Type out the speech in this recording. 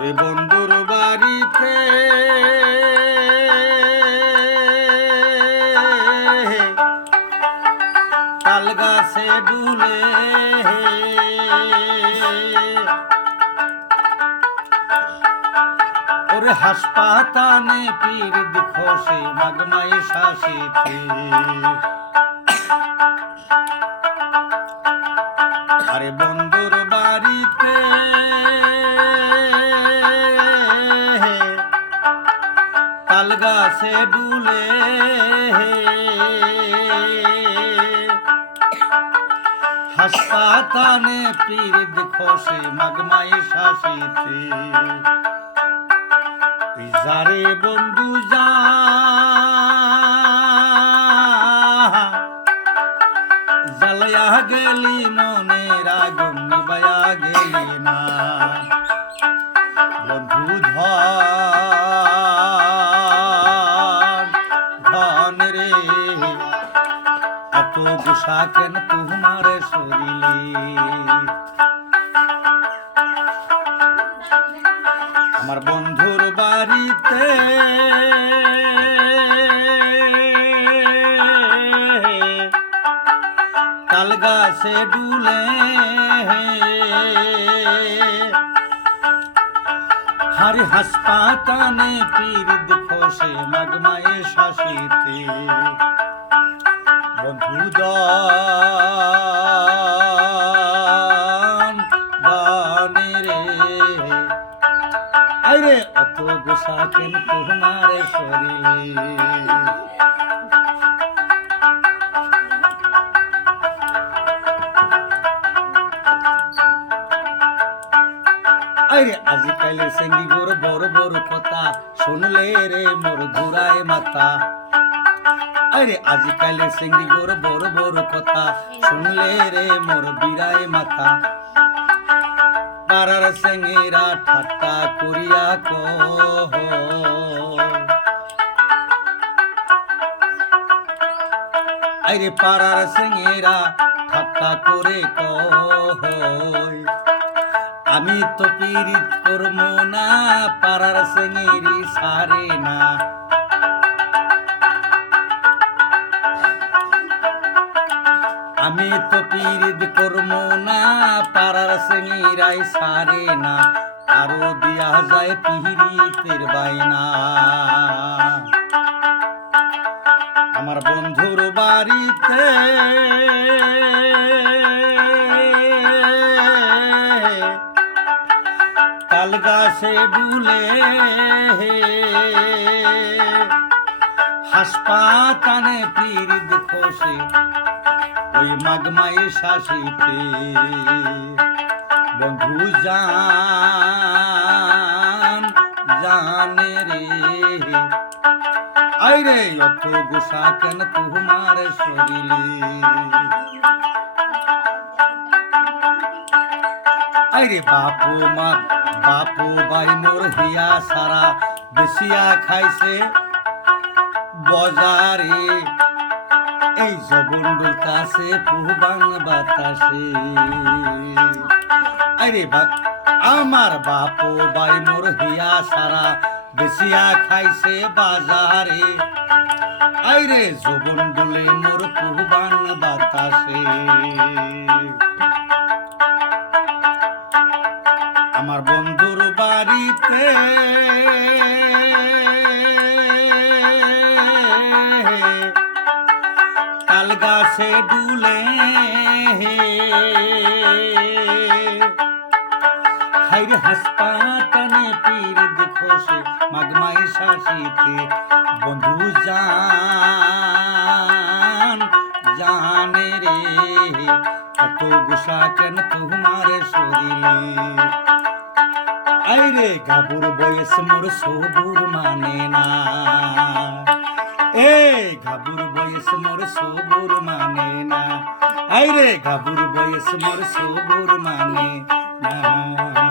ওরে বন্ধুর বাড়িতে তাল গাছে ডুলে ওরে হাসপাতানে পীর দুখসে মাগমাই শাসিতে আরে বন্ধুর বাড়িতে তাল গাছে ডুলে হাসপাতালে পীর খসে মাগমায় শাসিতে যারে বন্ধু যা জ্বালায়া গেলি মনে রাগুন নিবায়া গেলি না বন্ধু ধর পোষা কেন তোমার শরীরে আমার বন্ধুর বাড়িতে তাল গাছে ডুলে আর হাসপাতালে পীর দেখো সে মাগমায়ে শাসিতে বন্ধুদান দানে রে আরে অত গোসা কেন তোমার শরীর আরে আজিকাল সেঙ্গি বড় বড় বড় কথা শুনলে রে মোর ঘুরায় মাথা আরে আজিকালে সিংড়ি গোর বড় বড় কথা শুনলে রে মোর বিরায় মাথা পাড়ার সিংড়া ঠাট্টা করিয়া কহ আরে পাড়ার সেঙ্গেরা ঠাট্টা করে কয় আমি তো পীড়িত করবো না পাড়ার সেঙ্গেরি সারে না আমি তো পিরিদ করব না পাড়ার সিঙিরাই সারে না আরো দিয়া যায় পিহিরিতের বাইনা আমার বন্ধুর বাড়িতে তাল গাছে ডুলে হাসপাতালে পিরিদ খোসে ওই মাগমাই শাসিতে বন্ধু জান জানে রে আইরে অত গোসা কেন তোমার শরীরে আইরে বাপু মা বাপু বাই মোর হিয়া সারা বেশিয়া খাইছে বজারে এই জবন দুলতাছে পুবাং বাতাসে আরে বাপ আমার বাপ বাই মোর হিয়া সারা বেশিয়া খাইছে বাজারে আইরে জবন দুলে মোর পুবাং বাতাসে আমার বন্ধুর বাড়িতে বাতাসে ডুলে হাইর হাসপাতালে পীর দেখোসে মাগমায় শাসিতে বন্ধু জান জানে রে এত গুসা কেন তোমার শরীরে আইরে গাবুর বয়স মোর সবুর মানে না এ গাবুর বয়স মোর সবুর মানে না আইরে গাবুর বয়স মোর সবুর মানে না